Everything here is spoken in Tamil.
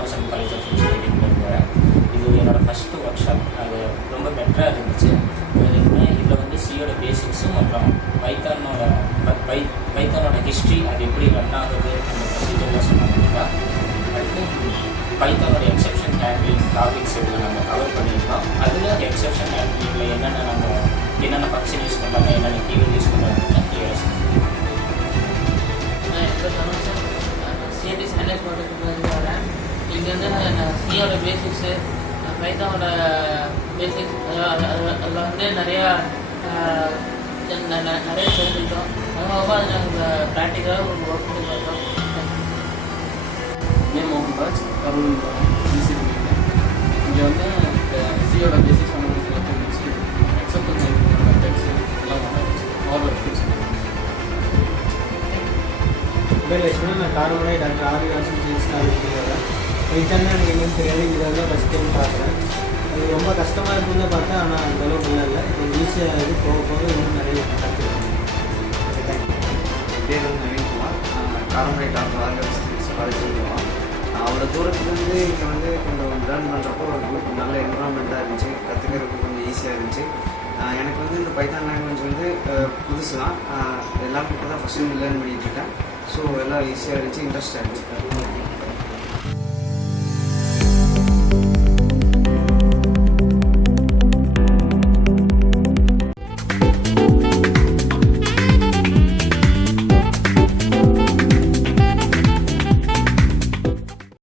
Infocom College of Engineering வரேன். இது என்னோட ஃபர்ஸ்ட் ஒர்க் ஷாப். அது ரொம்ப பெட்டராக இருந்துச்சு. இதில் வந்து சியோட பேசிக்ஸும் அப்புறம் பைத்தானோட ஹிஸ்ட்ரி அது எப்படி ரன் ஆகுது அந்த ப்ரொசீஜர்லாம் சொன்னாங்க. அடுத்து பைத்தானோட எக்ஸெப்ஷன் ஹேண்ட்லிங் டாபிக்ஸ் இதில் நம்ம கவர் பண்ணியிருக்கோம். அதில் எக்ஸெப்ஷன் ஹேண்ட்லிங்கில் என்னென்ன ஃபங்க்ஷன் யூஸ் பண்ணுறாங்க, என்னென்ன கீவேர்ட் யூஸ் பண்ணுறாங்கன்னு கிளியராக சொல்லுங்கள். சிஎன்டிஸ் ஹேண்ட்லைட் பண்ணுறதுக்கு வரேன். இங்கே வந்து நான் சியோட பேசிக்ஸு பைத்தானோட பேசிக்ஸ் அதில் வந்து நிறையா தெரிஞ்சுக்கிட்டோம். அதுவும் அதை நாங்கள் ப்ராக்டிக்கலாக ஒரு ஒர்க் பண்ணி பார்த்தோம். மோகன்ராஜ் கரூர் இங்கே வந்து சியோட பேசிக்ஸ் முடிச்சுட்டு எக்ஸப்ட் டெக்ஸ் எல்லாம் நான் காரமடை டாக்டர் ஆர்விவாசன் சேர்க்கிறேன். பைத்தான்னா எனக்கு என்னன்னு தெரியாது. இதில் தான் ஃபஸ்ட் டைம் பார்க்குறேன். அது ரொம்ப கஷ்டமாக இருக்குன்னு பார்த்தா, ஆனால் அந்தளவுக்கு நல்லா இல்லை. கொஞ்சம் ஈஸியாக இருக்குது. போக போக இன்னும் நிறைய கற்றுக்கலாம். பேர் வந்து நவீன்குமார். காரமடை டாக்டர் ஆர்விவாசன் காலேஜ். அவ்வளோ தூரத்துலேருந்து இங்கே வந்து கொஞ்சம் லேர்ன் பண்ணுறப்போ ஒரு நல்ல என்வரான்மெண்ட்டாக இருந்துச்சு. கற்றுக்கிறதுக்கு கொஞ்சம் ஈஸியாக இருந்துச்சு. எனக்கு வந்து இந்த பைத்தான் லாங்குவேஜ் வந்து புதுசு தான். எல்லாமே இப்போ தான் ஃபஸ்ட் லேர்ன் பண்ணிகிட்ருக்கேன். ஸோ எல்லாம் ஈஸியாக இருந்துச்சு, இன்ட்ரெஸ்டாக இருந்துச்சு.